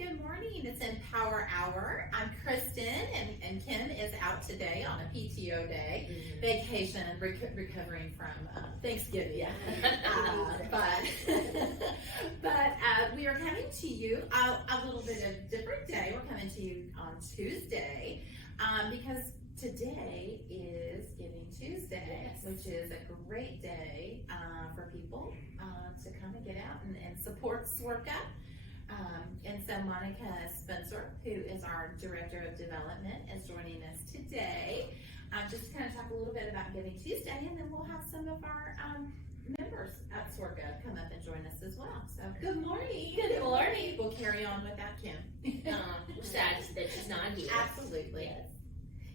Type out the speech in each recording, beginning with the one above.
Good morning. It's Empower Hour. I'm Kristen, and Kim is out today on a PTO day, vacation, recovering from Thanksgiving. Yeah. But we are coming to you a little bit of a different day. We're coming to you on Tuesday because today is Giving Tuesday, which is a great day for people to come and get out and support SWRCA. And so Monica Spencer, who is our Director of Development, is joining us today just to kind of talk a little bit about Giving Tuesday, and then we'll have some of our members at SWRCA come up and join us as well. So good morning. Good morning. We'll carry on without Kim. We're sad that she's not here. Absolutely.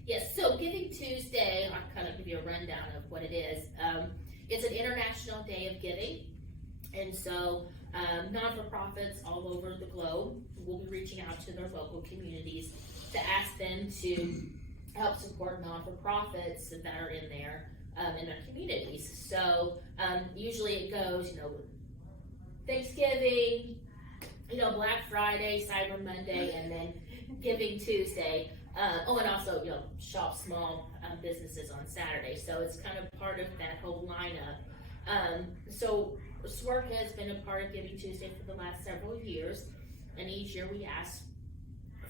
Yes, so Giving Tuesday, I'll kind of give you a rundown of what it is. It's an International Day of Giving, and so non-for-profits all over the globe will be reaching out to their local communities to ask them to help support non-for-profits that are in their communities. So usually it goes, Thanksgiving, Black Friday, Cyber Monday, and then Giving Tuesday. And also, shop small businesses on Saturday. So it's kind of part of that whole lineup. So SWRCA has been a part of Giving Tuesday for the last several years, and each year we ask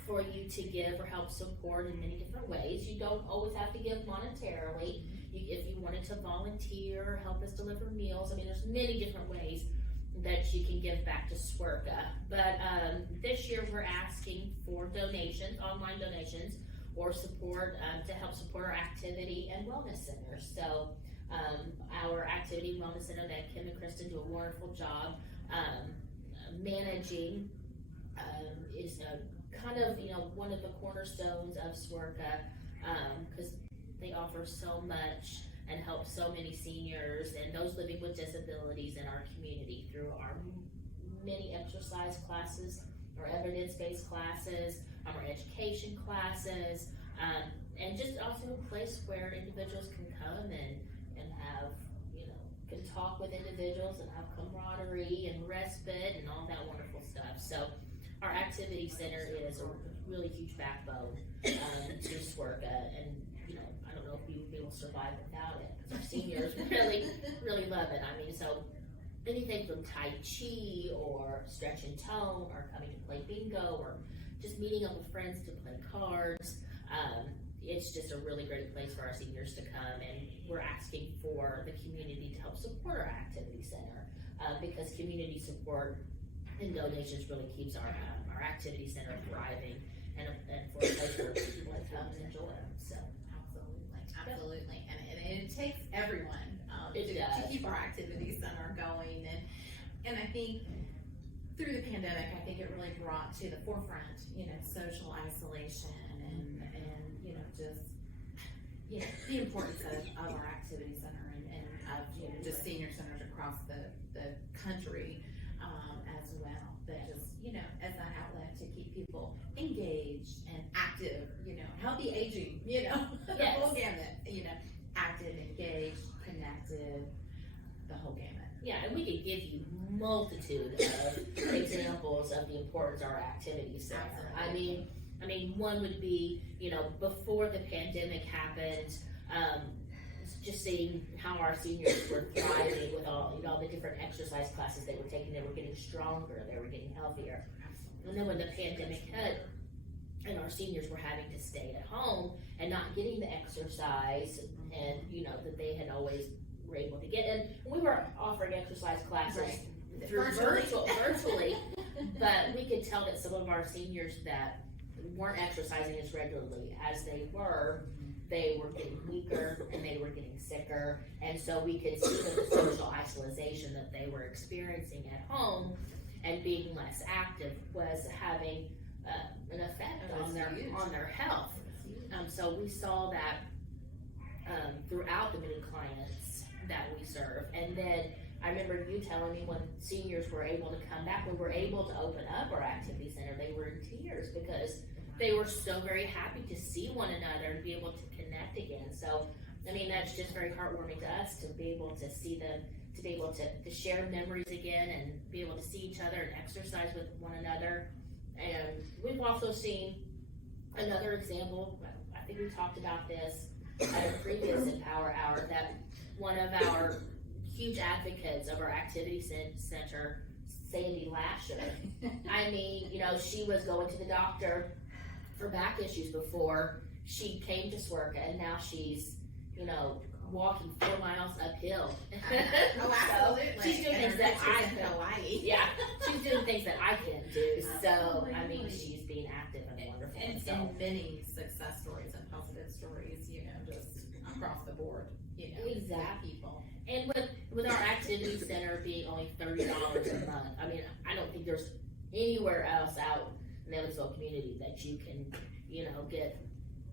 for you to give or help support in many different ways. You don't always have to give monetarily. If you wanted to volunteer or help us deliver meals, there's many different ways that you can give back to SWRCA. But this year we're asking for donations, online donations, or support to help support our activity and wellness centers. So our activity and wellness center that Kim and Kristen do a wonderful job managing is kind of one of the cornerstones of SWRCA because they offer so much and help so many seniors and those living with disabilities in our community through our many exercise classes, our evidence-based classes, our education classes, and just also a place where individuals can come and have, can talk with individuals and have camaraderie and respite and all that wonderful stuff. So our activity center is a really huge backbone to SWRCA, and I don't know if we would be able to survive without it because our seniors really love it. So anything from Tai Chi or stretch and tone or coming to play bingo or just meeting up with friends to play cards. It's just a really great place for our seniors to come, and we're asking for the community to help support our activity center because community support and donations really keeps our activity center thriving and for a place where people can come and enjoy them. So absolutely, and it takes everyone to keep our activity center going, and I think through the pandemic, I think it really brought to the forefront, social isolation and just the importance of our activity center and of just senior centers across the country as well. That just as an outlet to keep people engaged and active, healthy aging, the whole gamut, active, engaged, connected, the whole gamut. Yeah, and we could give you multitude of examples of the importance of our activity center. Absolutely. One would be, before the pandemic happened, just seeing how our seniors were thriving with all the different exercise classes they were taking. They were getting stronger, they were getting healthier. And then when the pandemic hit, and our seniors were having to stay at home and not getting the exercise, and that they had always were able to get in. We were offering exercise classes through virtually, but we could tell that some of our seniors that weren't exercising as regularly as they were getting weaker and they were getting sicker, and so we could see the social isolation that they were experiencing at home and being less active was having an effect on their health. So we saw that throughout the many clients that we serve, and then I remember you telling me when seniors were able to come back, when we were able to open up our activity center, they were in tears because they were so very happy to see one another and be able to connect again. So, that's just very heartwarming to us to be able to see them, to be able to share memories again and be able to see each other and exercise with one another And we've also seen another example, I think we talked about this at a previous Empower Hour, that one of our huge advocates of our activity center, Sandy Lasher, I mean, you know, she was going to the doctor for back issues before she came to Swerka, and now she's, you know, walking 4 miles uphill. Oh, absolutely. So she's doing things that I can. Hawaii. Yeah, she's doing things that I can't do. So I mean, she's being active and wonderful. And many success stories and positive stories, you know, just across the board. You know, Exactly. People. And with our activity center being only $30 a month, I mean, I don't think there's anywhere else out in the Evansville community that you can, you know, get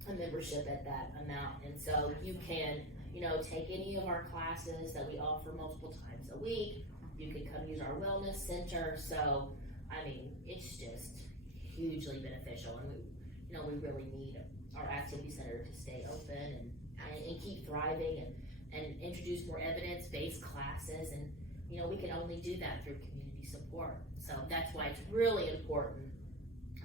a membership at that amount. And so you can, you know, take any of our classes that we offer multiple times a week. You can come use our wellness center. So, I mean, it's just hugely beneficial. And we, you know, we really need our activity center to stay open and keep thriving and introduce more evidence-based classes. And, you know, we can only do that through community support. So that's why it's really important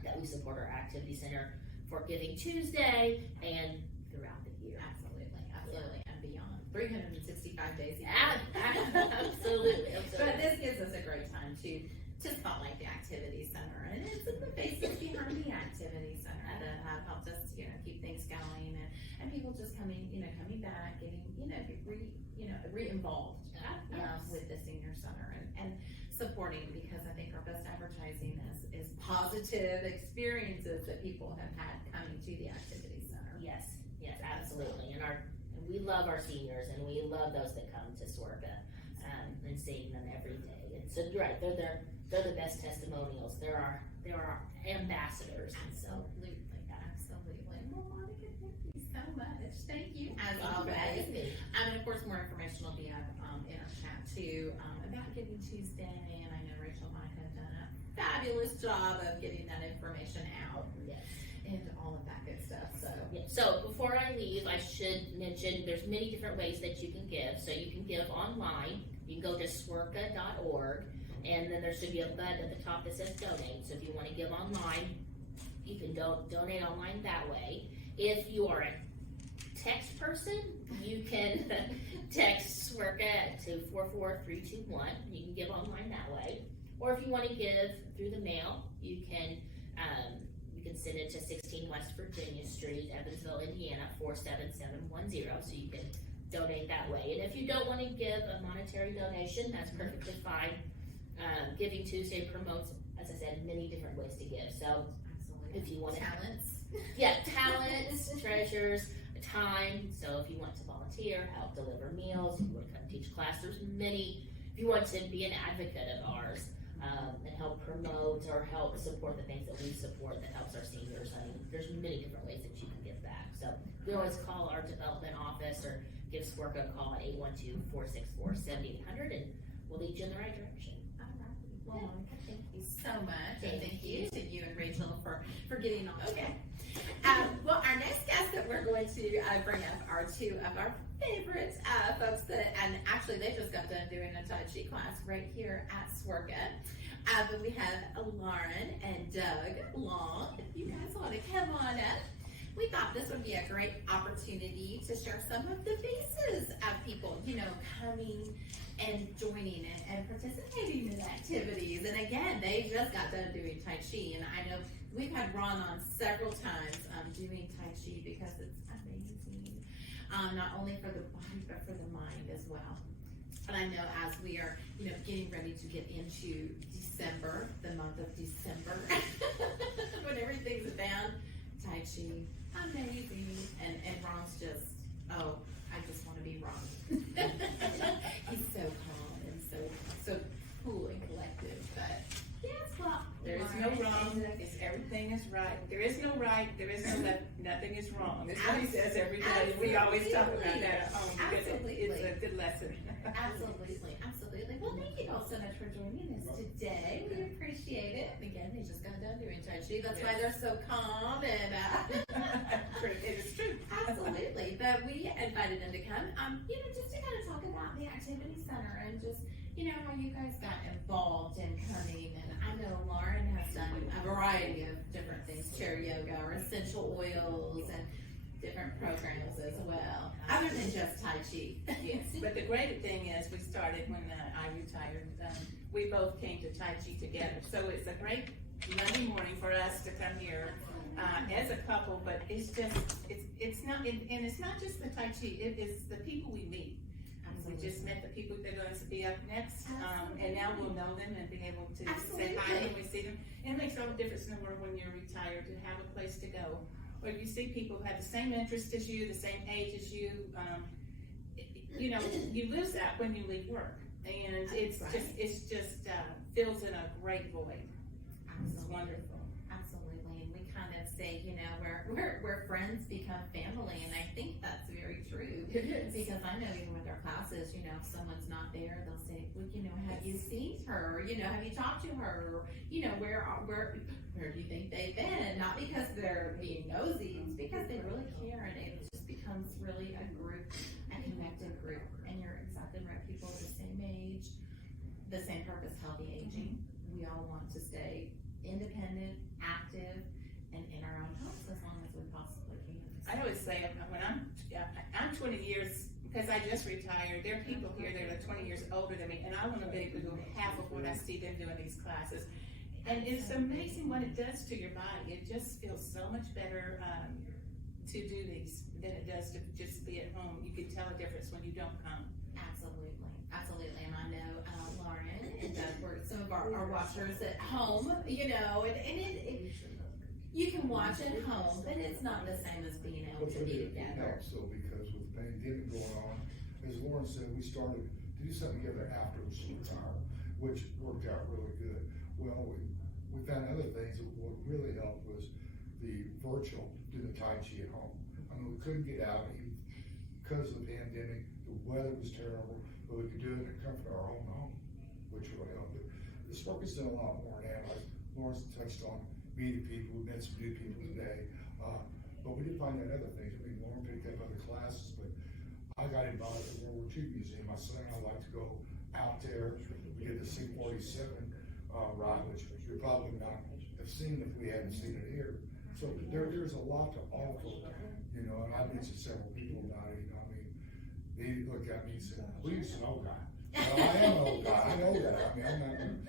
that we support our activity center for Giving Tuesday and throughout the year. Absolutely. And beyond. 365 days. Absolutely. But this gives us a great time to spotlight the activity center, and it's the faces behind the activity center that have helped us, you know, keep things going, and people just coming back, getting, you know, re-involved with the senior center and supporting, because I think our best advertising is positive experiences that people have had coming to the activity center. Yes, absolutely. And we love our seniors, and we love those that come to Swerka, and seeing them every day. And so you're right, they're the best testimonials. They're our ambassadors. Absolutely. Well, Monica, thank you so much. Thank you, as always. And of course, more information will be up in our chat too about Giving Tuesday. And I know Rachel and Monica have done a fabulous job of getting that information out. Yes. And all of that good stuff. So before I leave, I should mention there's many different ways that you can give. So you can give online. You can go to swerka.org, and then there should be a button at the top that says donate. So if you want to give online, you can donate online that way. If you are a text person, you can text Swerka to 44321. You can give online that way. Or if you want to give through the mail, you can send it to 16 West Virginia Street, Evansville, Indiana, 47710. So you can donate that way. And if you don't want to give a monetary donation, that's perfectly fine. Giving Tuesday promotes, as I said, many different ways to give. So Absolutely. if you want talents, talents, treasures, time. So if you want to volunteer, help deliver meals, if you want to come teach class, there's many. If you want to be an advocate of ours and help promote or help support the things that we support that helps our seniors, I mean, there's many different ways that you can give back. So you can always call our development office or give Swerka a call at 812-464-7800, and we'll lead you in the right direction. Well, Monica, thank you so much. And thank you to you and Rachel for getting on. Okay. Well, our next guests that we're going to bring up are two of our favorite folks and actually they just got done doing a Tai Chi class right here at Swerka. But we have Lauren and Doug Long. If you guys want to come on up. We thought this would be a great opportunity to share some of the faces of people, you know, coming and joining and participating in activities. And again, they just got done doing Tai Chi, and I know we've had Ron on several times doing Tai Chi because it's amazing, not only for the body but for the mind as well. And I know as we are, you know, getting ready to get into December, the month of December, when everything's down, Tai Chi, amazing, and Ron's just, oh, I just want to be Ron. He's so calm and so cool and collective, but yes, well, there is no wrong. Everything is right. There is no right. There is no left. Nothing is wrong. That's what he says every day. We always talk about that at home because it's a good lesson. Absolutely. Well, thank you all so much for joining us today. We appreciate it. And again, they just got done doing Tai Chi. That's why they're so calm and It is true. Absolutely. But we invited them to come, you know, just to kind of talk about the activity center and just, you know, how you guys got involved in coming. And I know Lauren has done a variety of different things, chair yoga or essential oils and different programs as well, other than just Tai Chi. Yes, but the great thing is we started when I retired. We both came to Tai Chi together, so it's a great Monday morning for us to come here as a couple. But it's not, and it's not just the Tai Chi. It is the people we meet. We just met the people that are going to be up next, and now we'll know them and be able to say hi when we see them. And it makes all the difference in the world when you're retired to have a place to go. Or you see people who have the same interest as you, the same age as you. You know, you lose that when you leave work, and it's just fills in a great void. It's wonderful. Absolutely, and we kind of say, you know, where friends become family, and I think that's very true. Because I know even with our classes, you know, if someone's not there, they'll say, well, you know, have you seen her? You know, have you talked to her? You know, where do you think they've been? Not because they're being nosy, it's because they really care, and it just becomes really a group, a connected group. And you're exactly right, people the same age, the same purpose, healthy aging. We all want to stay independent, active, and in our own homes as long as we possibly can. I always say when I'm 20 years, because I just retired, there are people here that are 20 years older than me, and I want to be able to do half of what I see them doing these classes. And it's amazing what it does to your body. It just feels so much better to do these than it does to just be at home. You can tell a difference when you don't come. Absolutely, absolutely. And I know Lauren and Doug were some of our watchers at home, you know, and it you can watch at home, but it's not the same as being able to be together. So because with the pandemic going on, as Lauren said, we started to do something together after she retired, which worked out really good. Well, we found other things that what really helped was the virtual, do the Tai Chi at home. I mean, we couldn't get out even because of the pandemic, the weather was terrible, but we could do it in the comfort of our own home, which really helped it. This work is done a lot more now, like Lauren touched on meeting people, we met some new people today, but we did find out other things. I mean, Lauren picked up other classes, but I got involved at the World War II Museum. My son and I like to go out there. We did the C-47 ride, which we probably not have seen if we hadn't seen it here. So there's a lot to offer, you know, and I mentioned several people about it, you know, I mean, they look at me and say, well, you're an old guy. Well, I am an old guy, I know that. I mean, I'm not gonna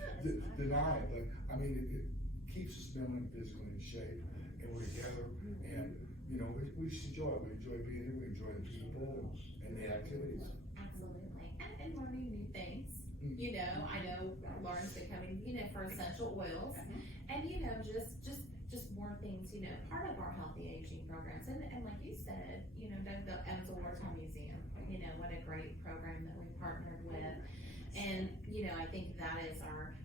deny it, but I mean, it keeps us mentally and physically in shape, and we're together, and you know, we just enjoy it. We enjoy being here, we enjoy the people and the activities. Absolutely, and learning new things. You know, I know Lauren's been coming, you know, for essential oils, and you know, just more things. You know, part of our healthy aging programs, and like you said, you know, the Wartime Museum. You know, what a great program that we partnered with, and you know, I think that is our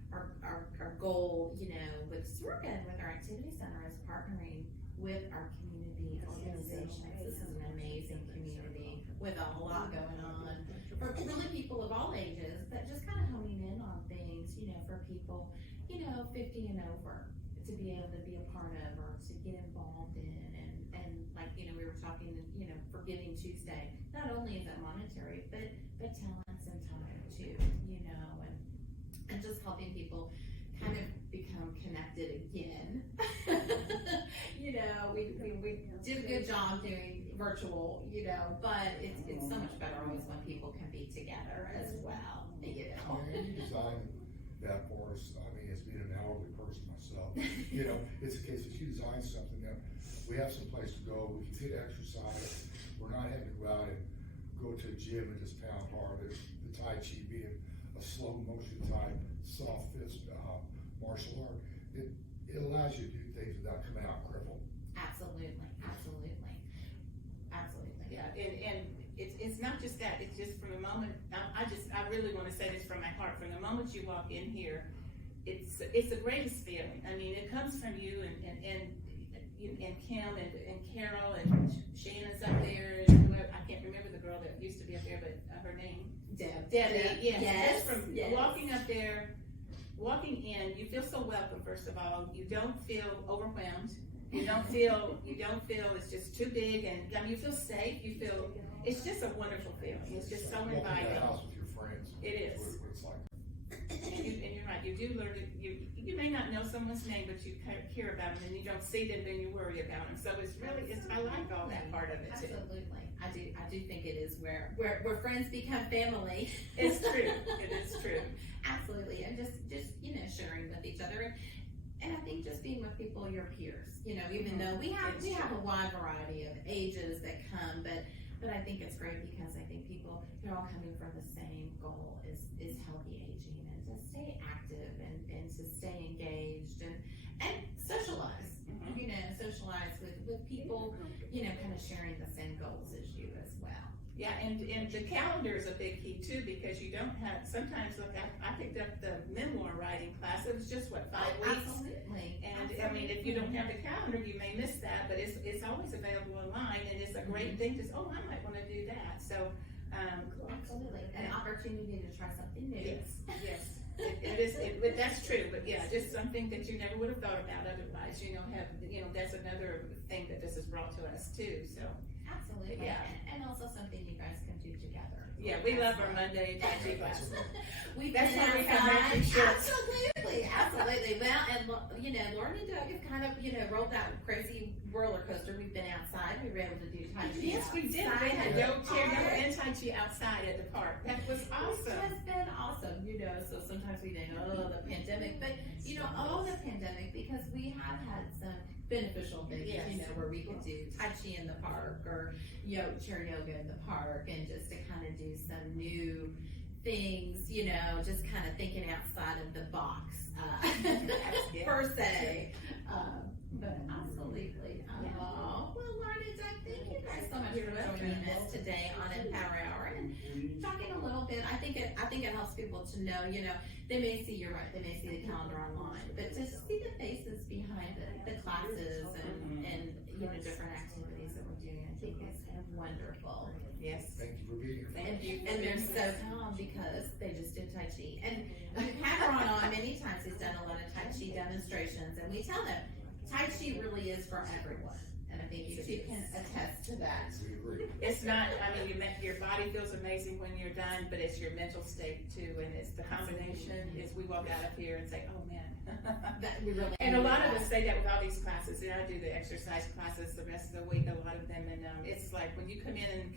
goal. You know, with Sorgan, with our activity center, is partnering with our community organizations. This is an amazing community with a lot going on for really people of all ages, but just kind of honing in on things, you know, for people, you know, 50 and over, to be able to be a part of or to get involved in. And like, you know, we were talking, you know, for GivingTuesday, not only is it monetary, but talents and time too, you know, and just helping people kind of become connected again. You know, we did a good job doing virtual, you know, but it's so much better always when people can be together as well, you know. And you designed that for us. I mean, as being an elderly person myself, you know, it's a case that you designed something that we have some place to go, we can get exercise, we're not having to go out and go to a gym and just pound hard. The Tai Chi being a slow motion type, soft fist martial art, it allows you to do things without coming out crippled. Absolutely. Yeah, and it's not just that. It's just from the moment. I really want to say this from my heart. From the moment you walk in here, it's the greatest feeling. I mean, it comes from you and Kim and Carol and Shannon's up there. And whoever, I can't remember the girl that used to be up there, but her name. Debbie. Yes. Just from walking up there. Walking in, you feel so welcome. First of all, you don't feel overwhelmed. You don't feel it's just too big, and I mean, you feel safe. You feel it's just a wonderful feeling. It's just so inviting. Walking to the house with your friends. It is. What it's like. And you're right, you do learn to, you may not know someone's name, but you kind of hear about them, and you don't see them, then you worry about them. So it's really, I like all that part of it too. Absolutely. I do think it is where friends become family. It's true. It is true. Absolutely. And just sharing with each other. And I think just being with people, your peers, even though we have a wide variety of ages that come, but I think it's great because I think people, they're all coming for the same goal is healthy aging and to stay active and to stay engaged and socialize, socialize with people, kind of sharing the same goals as you as well. Yeah, and the calendar is a big key too, because you don't have, sometimes, look, I picked up the memoir writing class, it was just, 5 weeks? Absolutely. And I mean, if you don't have the calendar, you may miss that, but it's always available online, and it's a great thing to, I might wanna do that, so. Absolutely, an opportunity to try something new. Yes. It is, but that's true, but yeah, just something that you never would have thought about otherwise, that's another thing that this has brought to us too, so. Absolutely, Yeah. and also something you guys can do together. Yeah, we love our Monday Tai Chi class. That's why we have outside. matching shirts. Absolutely. Well, and Lauren and Doug have kind of, rolled that crazy roller coaster. We've been outside. We were able to do Tai Chi. Yes, we did. outside. We had yoga chair and Tai Chi outside at the park. That was awesome. It has been awesome, so sometimes we think, the pandemic, but, the pandemic, because we have had some beneficial things, Yes. where we could do Tai Chi in the park or chair yoga in the park, and just to kind of do some new things, just kind of thinking outside of the box, per se. But absolutely. Well, Lauren and Doug, thank you guys so much for joining us today on Empower Hour and talking a little bit. I think it helps people to know, they may see, you're right, they may see the calendar online, but to see the faces behind the classes and different activities that we're doing, I think is wonderful. Yes. Thank you for being here. Thank you. And they're so calm because they just did Tai Chi. And we've had Ron on many times. He's done a lot of Tai Chi demonstrations, and we tell them Tai Chi really is for everyone. And I think you two can attest to that. We agree. It's not, your body feels amazing when you're done, but it's your mental state too, and it's the combination, is we walk out of here and say, oh man. That we really And a lot of us say that with all these classes, and I do the exercise classes the rest of the week, a lot of them, and it's like when you come in and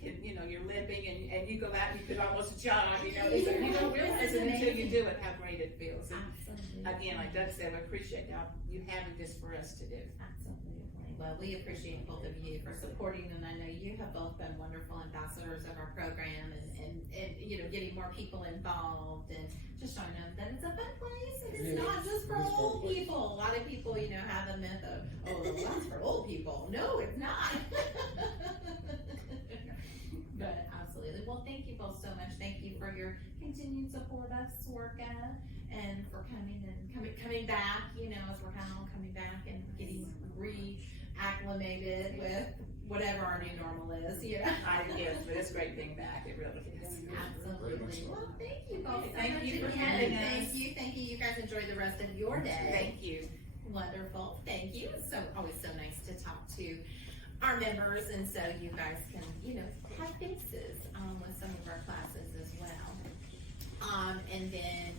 you're limping and you go out and you could almost jog, you don't realize it until you do it, how great it feels. And Absolutely. again, like Doug said, we appreciate you having this for us to do. Absolutely. Well, we appreciate both of you for supporting, and I know you have both been wonderful ambassadors of our program and getting more people involved and just showing them that it's a fun place and it's not just for old people. A lot of people, have the myth of, that's for old people. No, it's not. But absolutely. Well, thank you both so much. Thank you for your continued support of SWORCA and for coming back, as we're kind of all coming back and getting reacclimated with whatever our new normal is, Yes, but it's great being back, it really is. Absolutely. Well, thank you both so Thank much you for again. having us. Thank you. You guys enjoy the rest of your day. Thank you. Wonderful. Thank you. So always so nice to talk to our members, and so you guys can, have faces with some of our classes as well. And then,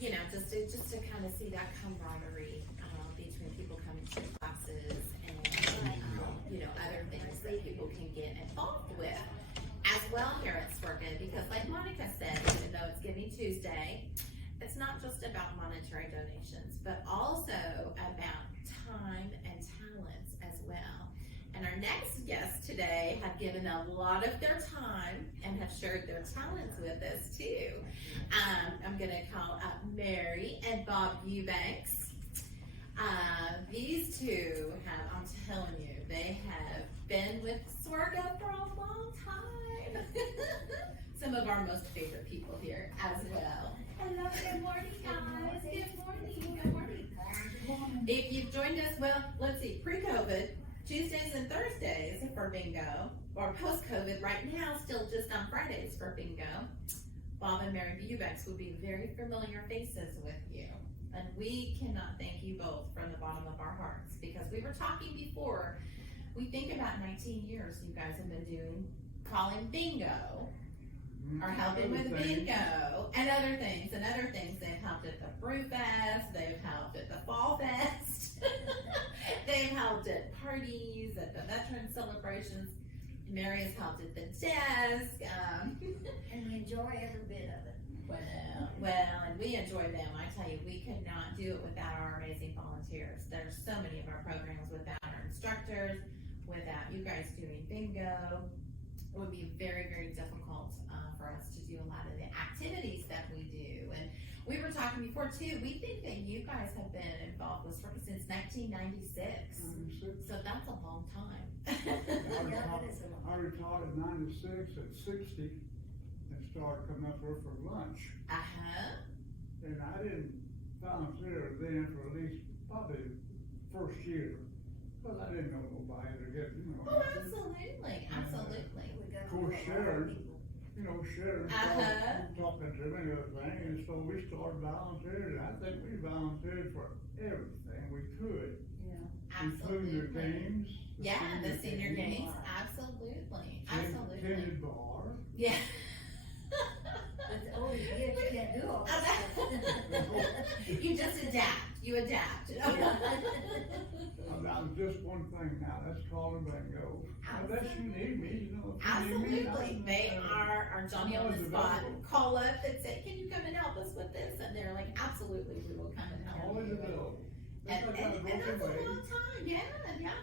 just to kind of see that camaraderie between people coming to classes and other things that people can get involved with as well here at SWORCA, because like Monica said, even though it's Giving Tuesday, it's not just about monetary donations, but also about time and talents as well. And our next guests today have given a lot of their time and have shared their talents with us too. I'm gonna call up Mary and Bob Eubanks. These two I'm telling you, they have been with SWORCA for a long time. Some of our most favorite people here as well. Hello, good morning guys, good morning. If you've joined us, well, let's see, pre-COVID, Tuesdays and Thursdays for bingo, or post-COVID right now, still just on Fridays for bingo. Bob and Mary Eubanks would be very familiar faces with you. And we cannot thank you both from the bottom of our hearts, because we were talking before, we think about 19 years you guys have been calling bingo are helping with Other things. bingo and other things. They've helped at the Brew Fest, they've helped at the Fall Fest, they've helped at parties, at the veteran celebrations. Mary has helped at the desk. And we enjoy every bit of it. Well, and we enjoy them. I tell you, we could not do it without our amazing volunteers. There's so many of our programs without our instructors, without you guys doing bingo. It would be very, very difficult for us to do a lot of the activities that we do. And we were talking before too, we think that you guys have been involved with Circus since 1996. So that's a long time. I retired in '96 at 60 and started coming up here for lunch. Uh-huh. And I didn't volunteer then for at least probably first year, because I didn't know nobody to get, Oh, absolutely, absolutely. We got Of course, a lot Sharon. people. Sharon talking to me and everything, and so we started volunteering. I think we volunteered for everything we could, including the Absolutely. games. Yeah, the senior games, absolutely, absolutely. Tended bar. Yeah. But the older you get, you can't do all that stuff. You just adapt, you adapt. That was just one thing now, that's called a bingo. Unless you need me, if you need me. Absolutely, they are Johnny on the spot, call up and say, can you come and help us with this? And they're like, absolutely, we will come and help Always you. available. And that's a long time, yeah,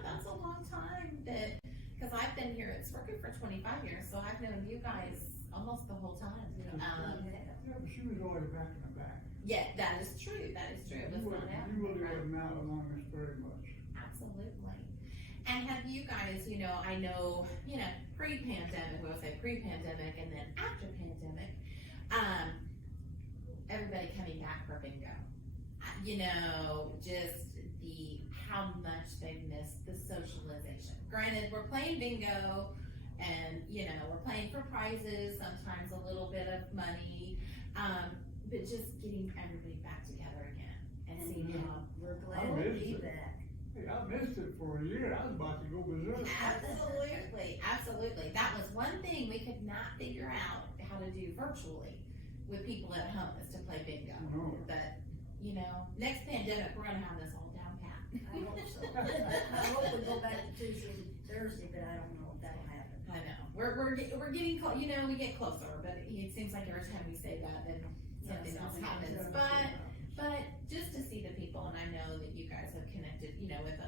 that's a long time cause I've been here at Circuit for 25 years, so I've known you guys almost the whole time. Yeah, but she was always back in the back. Yeah, that is true, it was not out. You really Right. wasn't out along us very much. Absolutely. And have you guys, I know, pre-pandemic, we'll say pre-pandemic and then after pandemic, everybody coming back for bingo. Just how much they've missed the socialization. Granted, we're playing bingo and, we're playing for prizes, sometimes a little bit of money, but just getting everybody back together again and seeing how. We're glad to be back. Hey, I missed it for a year, I was about to go berserk. Absolutely. That was one thing we could not figure out how to do virtually with people at home is to play bingo. No. But, next pandemic, we're gonna have this all down pat. I hope so. I hope we go back to Tuesday and Thursday, but I don't know if that'll happen. I know, we're getting close, we get closer, but it seems like every time we say that, then something else happens. But just to see the people, and I know that you guys have connected,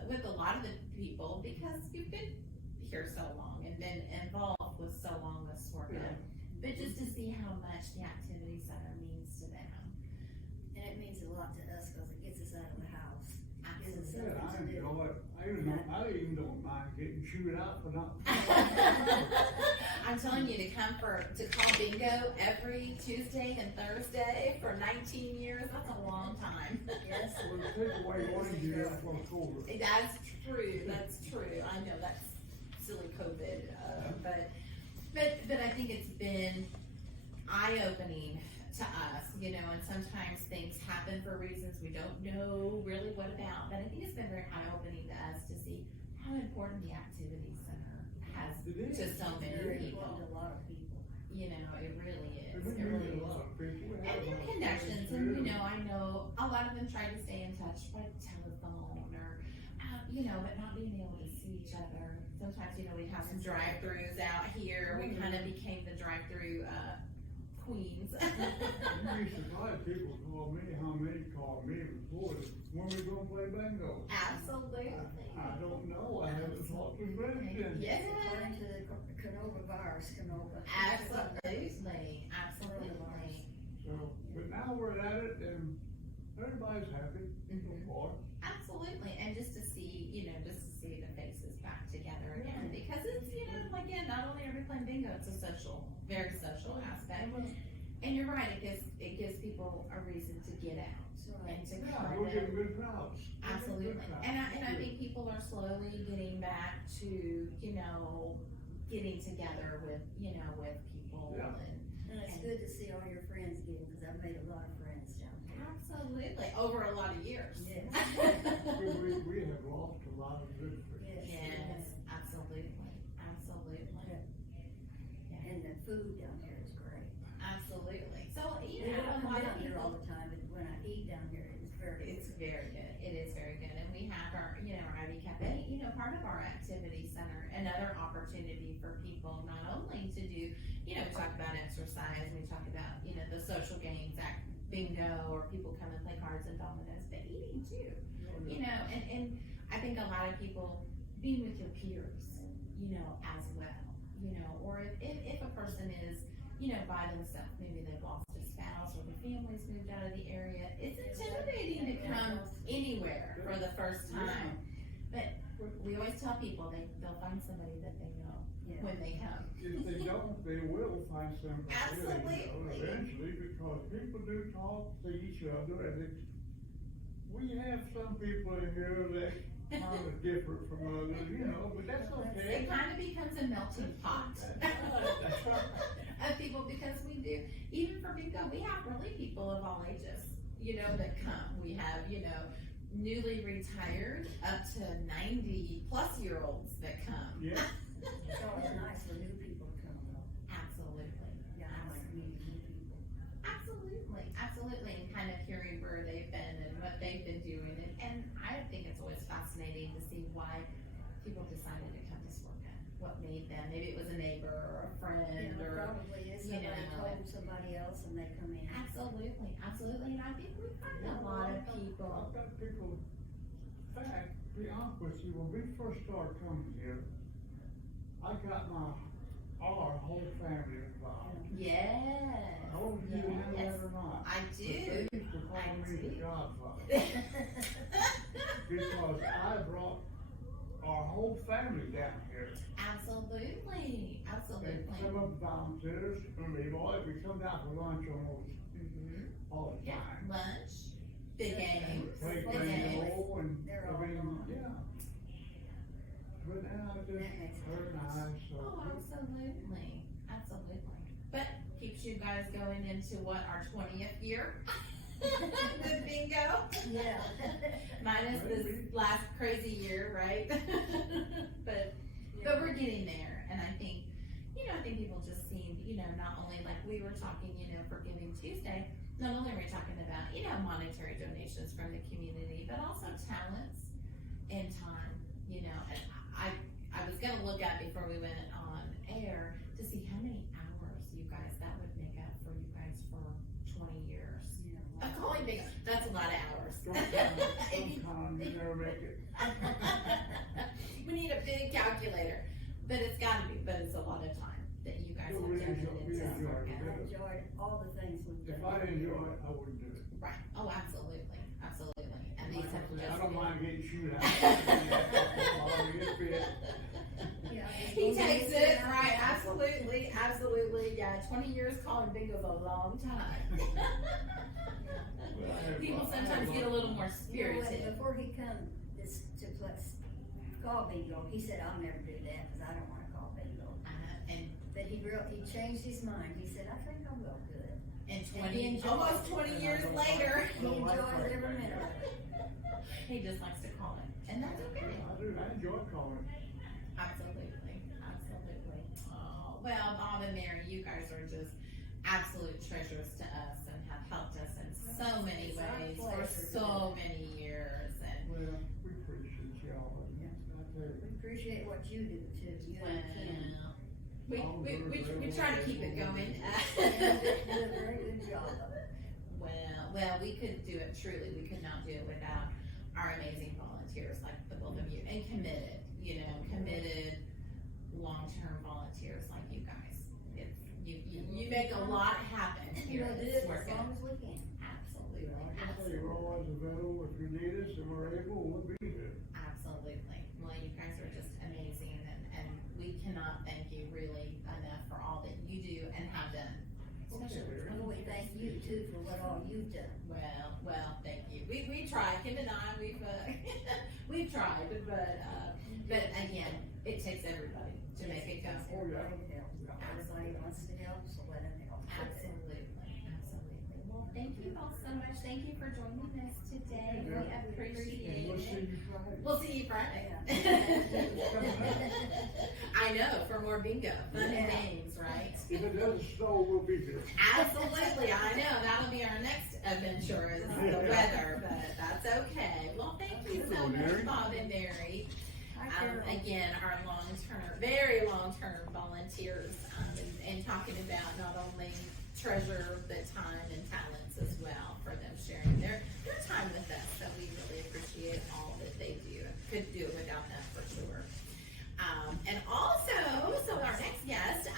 with a lot of the people because you've been here so long and been involved with so long with Swarka. But just to see how much the activity center means to them. And it means a lot to us because it gets us out of the house. Gives us Yeah, I something to do. enjoy it. I even don't mind getting chewed out for not. I'm telling you to call bingo every Tuesday and Thursday for 19 years, that's a long time. Yes. Well, take away one year for the colder. That's true, I know that's silly COVID, but I think it's been eye-opening to us, and sometimes things happen for reasons we don't know really what about, but I think it's been very eye-opening to us to see how important the activity center has to so many Very people. important to a lot of people. It really is, It it really really is. a lot of people. We have And a their lot of connections, friends and too. I know a lot of them try to stay in touch by telephone or, but not being able to see each other. Sometimes, we'd have some drive-throughs out here, we kind of became the drive-through, queens. You'd be surprised people call me, how many called me before, when we gonna play bingo? Absolutely. I don't know, I haven't talked to Brendan. Yeah. According to the Canova virus, Canova. Absolutely. So, but now we're at it and everybody's happy so Mhm. far. Absolutely, and just to see the faces back together again, because it's, again, not only are we playing bingo, it's a very social aspect. And you're right, it gives people a reason to get out and to Yeah, kind we're of. getting good crowds. We're getting Absolutely, good crowds. and I think people are slowly getting back to, getting together with people Yeah. And it's good to see all your friends again, because I've made a lot of friends down here. Absolutely, over a lot of years. Yes. We have lost a lot of good friends. Yes, absolutely. And the food down here is great. you We know, don't a come lot down of here all people. the time, but when I eat down here, it's very. It's very good. It is very good. And we have our, you know, our IV Cafe, you know, part of our activity center, another opportunity for people not only to do, you know, we talk about exercise, we talk about, you know, the social games, bingo, or people come and play cards and dominoes, but eating too. You know, and I think a lot of people being with your peers, you know, as well, you know, or if a person is, you know, by themselves, maybe they've lost a spouse or the family's moved out of the area, it's intimidating to come anywhere for the first time. But we always tell people they'll find somebody that they know Yeah. when they come. If they don't, they will find somebody, Absolutely. eventually, because people do talk to each other, and we have some people in here that kind of different from others, you know, but that's okay. It kind of becomes a melting pot. That's right. Of people, because we do, even for bingo, we have really people of all ages, you know, that come. We have, you know, newly retired up to 90-plus-year-olds that come. Yeah. It's always nice for new people to come along. Absolutely. Yeah, I like meeting new people. Absolutely, and kind of hearing where they've been and what they've been doing, and I think it's always fascinating to see why people decided to come to Skorka. What made them? Maybe it was a neighbor or a friend, Yeah, or probably is you somebody know, told somebody else and they come in. absolutely, and I think we find a lot of people. I've got people, in fact, to be honest with you, when we first started coming here, I got our whole family involved. Yes. I don't know if you know Yes. that or not. I But do. they used to call me the Godfather, because I brought our whole family down here. Absolutely. And some of the volunteers, and we come down for lunch almost all the Yeah, time. lunch, big games, Play big They're games. bingo and, They're all I mean, gone. yeah. But now it's That makes just a very difference. nice, so. Oh, absolutely. But keeps you guys going into what, our 20th year? With bingo? Yeah. Minus this last crazy year, right? But we're getting there, and I think, you know, people just seem, you know, not only like we were talking, you know, for GivingTuesday, not only are we talking about, you know, monetary donations from the community, but also talents and time, you know, and I was gonna look at before we went on air to see how many hours you guys, that would make up for you guys for 20 years. Yeah. I'm calling bingo, that's a lot of hours. Sometimes you never make it. We need a big calculator, but it's a lot of time that you guys have We donated enjoy- we to enjoy Skorka. it. I enjoyed all the things we've done. If I didn't enjoy it, I wouldn't do it. Right, oh, absolutely, and these have just I don't been- mind getting shoot out. I'll get fit. Yeah, He takes it, right, absolutely, yeah, 20 years calling bingo's a long time. Well, I have- People I sometimes have get a little more You know, spirited. before he come to call bingo, he said, I'll never do that, cause I don't wanna call bingo. And But he changed his mind, he said, I think I'll go good. and And he 20, enjoys almost it. 20 years later, He enjoys every minute of it. he just likes to call it, and that's okay. I do, I enjoy calling. Absolutely. Oh, well, Bob and Mary, you guys are just absolute treasures to us and have helped us in so many It's our ways for pleasure. so many years. And Well, we appreciate y'all, and I tell you. We appreciate what you do too, you and Kim. we try to keep it going. You do a very good job of it. Well, we could do it truly. We could not do it without our amazing volunteers like the both of you, and committed, long-term volunteers like you guys. You make a lot happen here. We'll do It's it as working. long as we can. Absolutely, Yeah, I can tell you, we're always available, if you need us and we're able, we'll be here. absolutely. Well, you guys are just amazing, and we cannot thank you really enough for all that you do and have done. Especially Okay, for Well, we thank you too for what all you've done. Well, thank you. We tried, Kim and I, we've tried, but again, it takes everybody to make it go. Everybody helps. Everybody wants to help, so let them help. Absolutely. Well, thank you all so much. Thank you for joining us today. We Yeah. appreciate And we'll see it. you Friday. We'll see you Friday. Yeah. I I know, for more bingo, fun and Yeah. games, right? If it doesn't snow, we'll be there. Absolutely, I know, that'll be our next adventure is the weather, but that's okay. Well, thank you so much, Bob and Mary. Hi, Carol. Again, our very long-term volunteers, and talking about not only treasure, but time and talents as well for them sharing their time with us. So we really appreciate all that they do. Couldn't do it without them for sure. And also, so our next guest,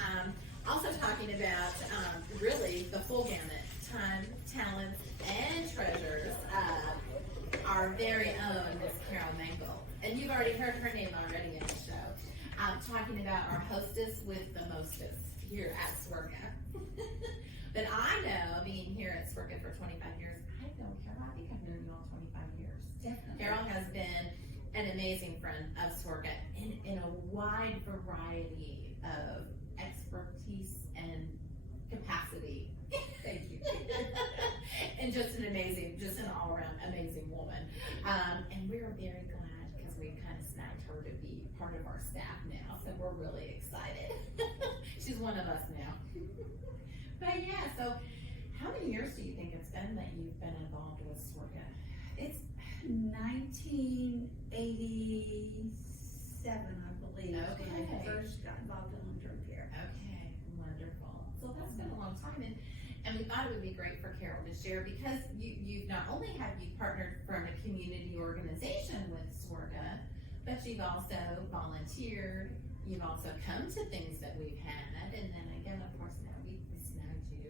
also talking about really the full gamut, time, talents, and treasures. Our very own Miss Carol Mangle. And you've already heard her name already in the show. Talking about our hostess with the mostest here at Swerka. But I know, being here at Swerka for 25 years, I know Carol, I think I've known you all 25 years. Definitely. Carol has been an amazing friend of Swerka in a wide variety of expertise and capacity. Thank you. And just an all-around amazing woman. And we're very glad because we kind of snagged her to be part of our staff now, so we're really excited. She's one of us now. But yeah, so how many years do you think it's been that you've been involved with Swerka? It's 1987, I believe. Okay. When I first got involved in long-term care. Okay, wonderful. So that's been a long time, and we thought it would be great for Carol to share because you've not only have you partnered from a community organization with Swerka, but you've also volunteered. You've also come to things that we've had, and then again, of course, now we snagged you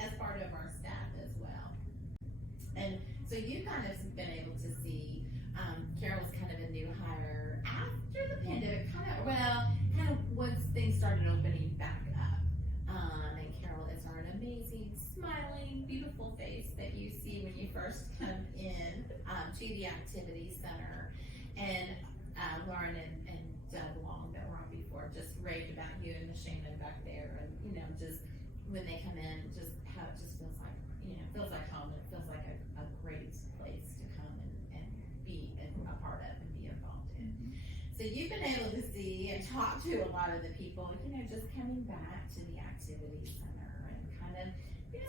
as part of our staff as well. And so you kind of been able to see Carol's kind of a new hire after the pandemic, kind of once things started opening back up. And Carol is our amazing, smiling, beautiful face that you see when you first come in to the activity center. And Lauren and Doug Long that were on before just raved about you and Miss Shannon back there, and just when they come in, just how it just feels like feels like home. It feels like a great place to come and be a part of and be involved in. So you've been able to see and talk to a lot of the people, just coming back to the activity center and kind of,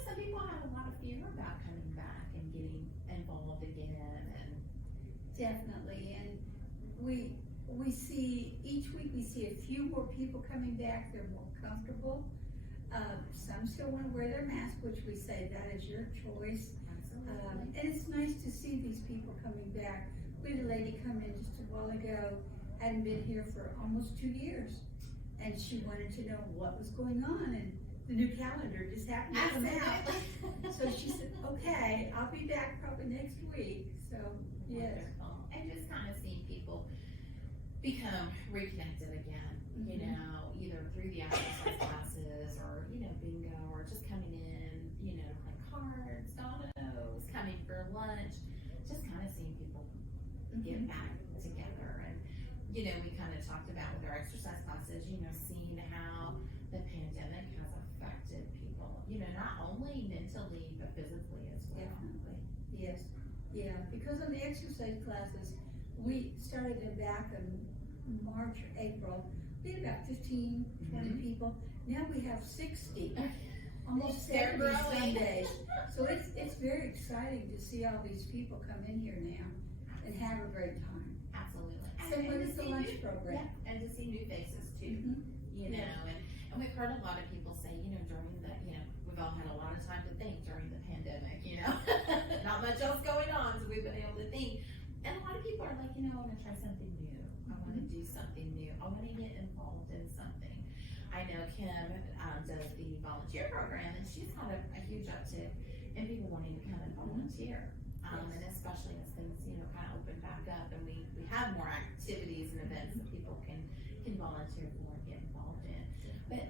some people have a lot of fear about coming back and getting involved again. And Definitely, and we see, each week we see a few more people coming back, they're more comfortable. Some still wanna wear their mask, which we say that is your choice. And it's nice to see these people coming back. We had a lady come in just a while ago, hadn't been here for almost 2 years. And she wanted to know what was going on, and the new calendar just happened to come out. So she said, okay, I'll be back probably next week, so, yes. Wonderful. And just kind of seeing people become reconnected again, either through the exercise classes or, bingo, or just coming in, like cards, dominoes, coming for lunch, just kind of seeing people get back together. And, we kind of talked about with our exercise classes, seeing how the pandemic has affected people, not only mentally, but physically as well. Definitely, yes, yeah, because on the exercise classes, we started them back in March or April. We had about 15, 20 people. Now we have 60, almost They're 70 growing. Sundays. So it's very exciting to see all these people come in here now and have a great time. Absolutely. Same And with to the see lunch new- program. Yeah, and to see new faces too. Mhm. And we've heard a lot of people say, during the, we've all had a lot of time to think during the pandemic, not much else going on, so we've been able to think. And a lot of people are like, I want to try something new. I want to do something new. I want to get involved in something. I know Kim does the volunteer program, and she's had a huge uptick in people wanting to come and volunteer. And especially as things, kind of open back up, and we have more activities and events that people can volunteer for and get involved in. But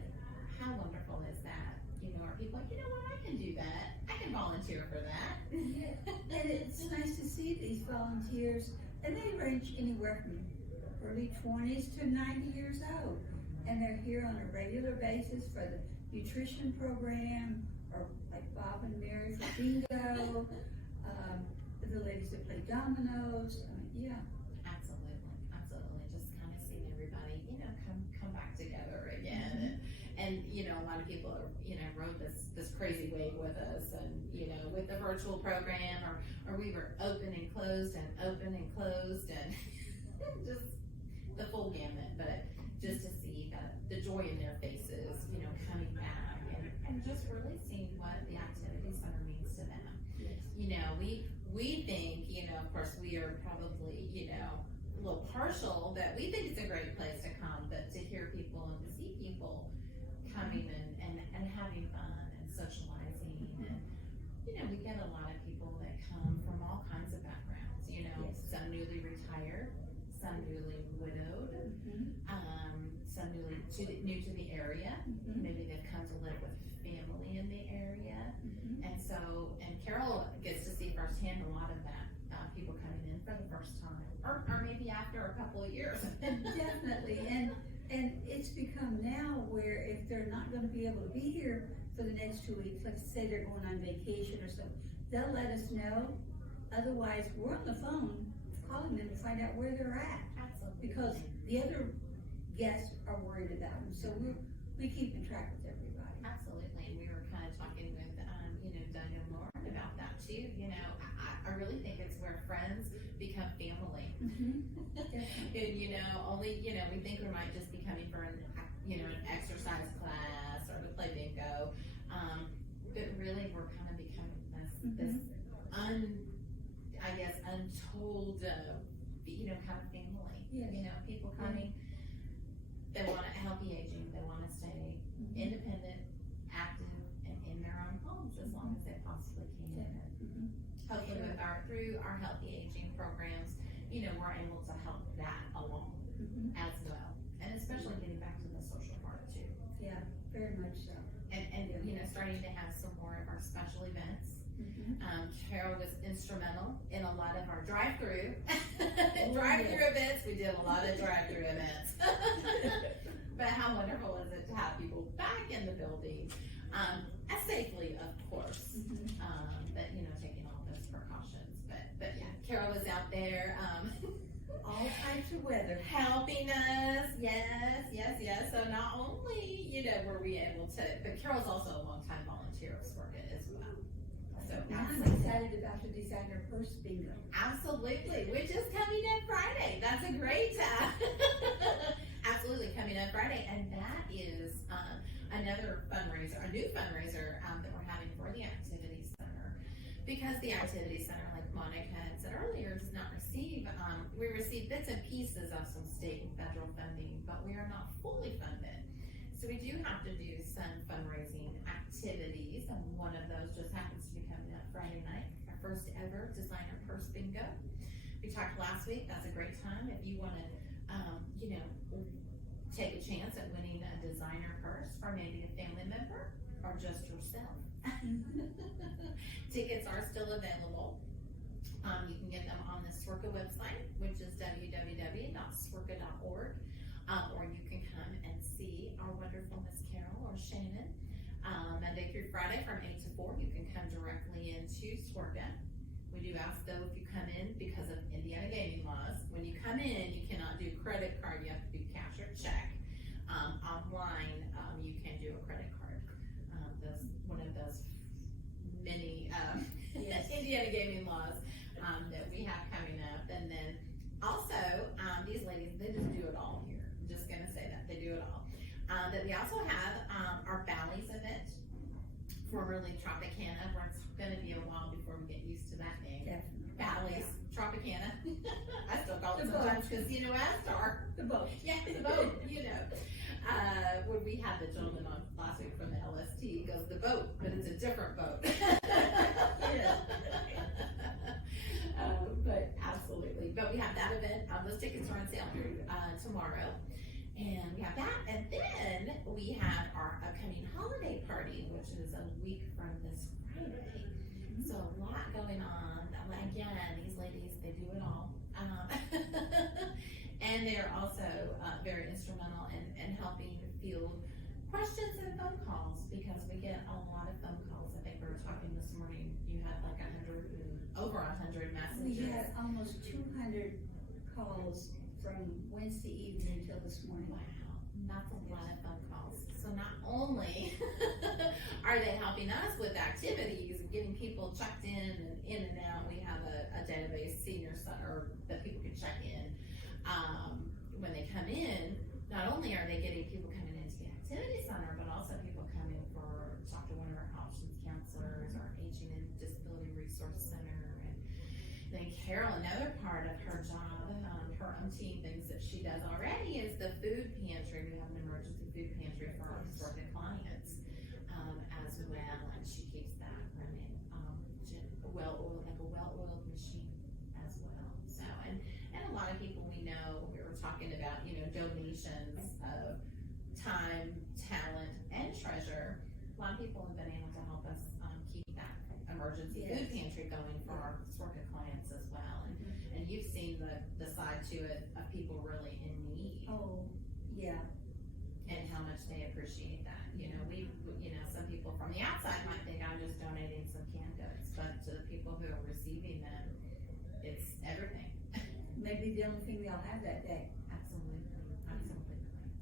how wonderful is that? Are people like, what, I can do that. I can volunteer for that. Yeah, and it's nice to see these volunteers, and they range anywhere from early 20s to 90 years old. And they're here on a regular basis for the nutrition program, or like Bob and Mary for bingo, the ladies that play dominoes, yeah. Absolutely. Just kind of seeing everybody, crazy wave with us, and you know, with the virtual program, or we were open and closed and open and closed and just the full gamut. But just to see the joy in their faces, you know, coming back and just really seeing what the activity center means to them. Yes. You know, we think, you know, of course we are probably, you know, a little partial that we think it's a great place to come, but to hear people and to see people coming and having fun and socializing, and you know, we get a lot of people that come from all kinds of backgrounds, you know, Yes. some newly retired, some newly widowed, some new to the area. Mhm. Maybe they've come to live with family in the area. Mhm. And so, and Carol gets to see firsthand a lot of that, people coming in for the first time, or maybe after a couple of years. Definitely, and it's become now where if they're not gonna be able to be here for the next 2 weeks, let's say they're going on vacation or something, they'll let us know. Otherwise, we're on the phone calling them to find out where they're at, Absolutely. because the other guests are worried about them, so we keeping track with everybody. Absolutely, and we were kind of talking with, you know, Doug and Lauren about that too. You know, I really think it's where friends become family. And you know, only, you know, we think we might just be coming for an exercise class or to play bingo, but really we're kind of becoming this untold, you know, kind of family. Yes. You know, people coming, they want a healthy aging, they want to stay independent, active, and in their own homes as long as they possibly can. Hopefully through our healthy aging programs, you know, we're able to help that along as well. And especially getting back to the social part too. Yeah, very much so. And you know, starting to have some more of our special events. Carol was instrumental in a lot of our drive-through events. We did a lot of drive-through events. But how wonderful is it to have people back in the building, safely, of course. But you know, taking all those precautions. But yeah, Carol was out there, All types of weather. helping us. Yes. So not only, you know, were we able to, but Carol's also a longtime volunteer of SWRCA as well. So I'm excited about the designer purse bingo. absolutely, which is coming up Friday. That's a great absolutely coming up Friday, and that is another fundraiser, a new fundraiser that we're having for the Activity Center, because the Activity Center, like Monica had said earlier, does not receive. We receive bits and pieces of some state and federal funding, but we are not fully funded. So we do have to do some fundraising activities, and one of those just happens to be coming up Friday night, our first ever designer purse bingo. We talked last week, that's a great time if you wanna, you know, take a chance at winning a designer purse for maybe a family member or just yourself. Tickets are still available. You can get them on the SWRCA website, which is www.swrca.org. Or you can come and see our wonderful Miss Carol or Shannon, Monday through Friday from 8 to 4. You can come directly into SWRCA. We do ask though, if you come in, because of Indiana gaming laws, when you come in, you cannot do credit card, you have to do cash or check. Online, you can do a credit card. One of those many Indiana gaming laws that we have coming up. And then also, these ladies, they just do it all here. I'm just gonna say that, they do it all. But we also have our Bally's event, formerly Tropicana, where it's gonna be a while before we get used to that name. Definitely. Bally's, Tropicana. I still call it The sometimes boat. because, you know, Astar. The boat. Yeah, the boat, you know. When we had the gentleman on last week from the LST, he goes, the boat, but it's a different boat. But absolutely. But we have that event. Those tickets are on sale through tomorrow. And we have that. And then we have our upcoming holiday party, which is a week from this Friday. So a lot going on. Again, these ladies, they do it all. And they're also very instrumental in helping field questions and phone calls, because we get a lot of phone calls. I think we were talking this morning, you had like over 100 messages. We had almost 200 calls from Wednesday evening until this morning. Wow. That's a lot of phone calls. So not only are they helping us with activities, getting people checked in and out, we have a database, senior center, that people can check in, when they come in. Not only are they getting people coming into the activity center, but also people coming for talk to one of our options counselors, our aging and disability resource center. And then Carol, another part of her job, her umpteen things that she does already is the food pantry. We have an emergency food pantry for our historic clients, as well, and she keeps that running, like a well-oiled machine as well. So, and a lot of people we know, we were talking about, donations of time, talent, and treasure. A lot of people have been able to help us keep that emergency food pantry going for our SWORCA clients as well. And you've seen the side to it of people really in need. Oh, yeah. And how much they appreciate that. Some people from the outside might think I'm just donating some canned goods, but to the people who are receiving them, it's everything. Maybe the only thing they'll have that day. Absolutely.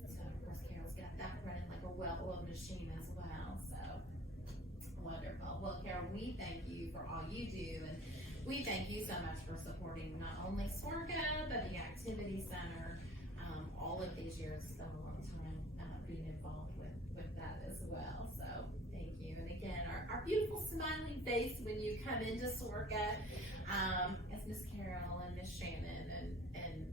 So of course Carol's got that running like a well-oiled machine as well, so wonderful. Well, Carol, we thank you for all you do, and we thank you so much for supporting not only SWORCA, but the Activity Center. All of these years, it's been a long time being involved with that as well, so thank you. And again, our beautiful smiling face when you come into SWORCA, as Miss Carol and Miss Shannon, and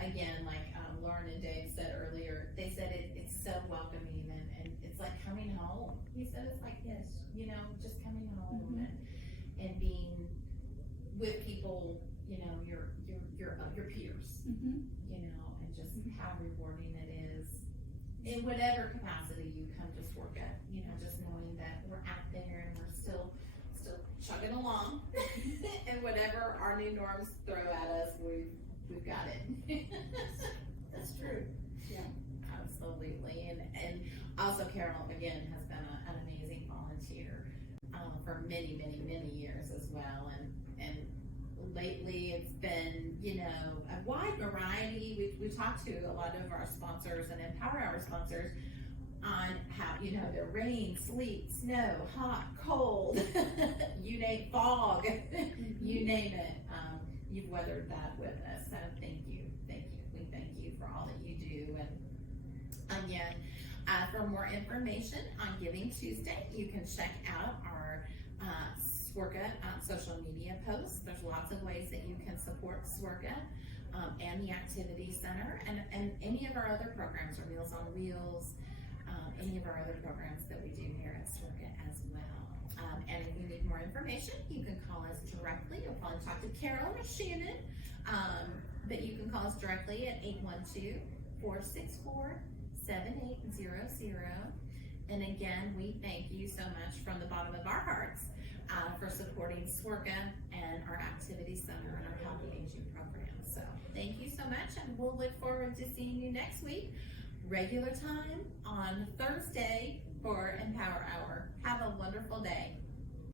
again, like Lauren and Dave said earlier, they said it's so welcoming, and it's like coming home. He said it's like, Yes. just coming home and being with people, your peers, and just how rewarding it is in whatever capacity you come to SWORCA, just knowing that we're out there and we're still chugging along and whatever our new norms throw at us, we've got it. That's true. Yeah. Absolutely. And also Carol, again, has been an amazing volunteer for many, many, many years as well. And lately it's been, a wide variety. We talked to a lot of our sponsors and empower our sponsors on how, the rain, sleet, snow, hot, cold, you name fog, you name it. You've weathered that with us. So thank you. We thank you for all that you do. And again, for more information on Giving Tuesday, you can check out our SWORCA social media posts. There's lots of ways that you can support SWORCA and the Activity Center and any of our other programs, or Meals on Wheels, any of our other programs that we do here at SWORCA as well. And if you need more information, you can call us directly. You'll probably talk to Carol or Shannon, but you can call us directly at 812-464-7800. And again, we thank you so much from the bottom of our hearts for supporting SWORCA and our Activity Center and our Healthy Aging program. So thank you so much, and we'll look forward to seeing you next week, regular time on Thursday for Empower Hour. Have a wonderful day.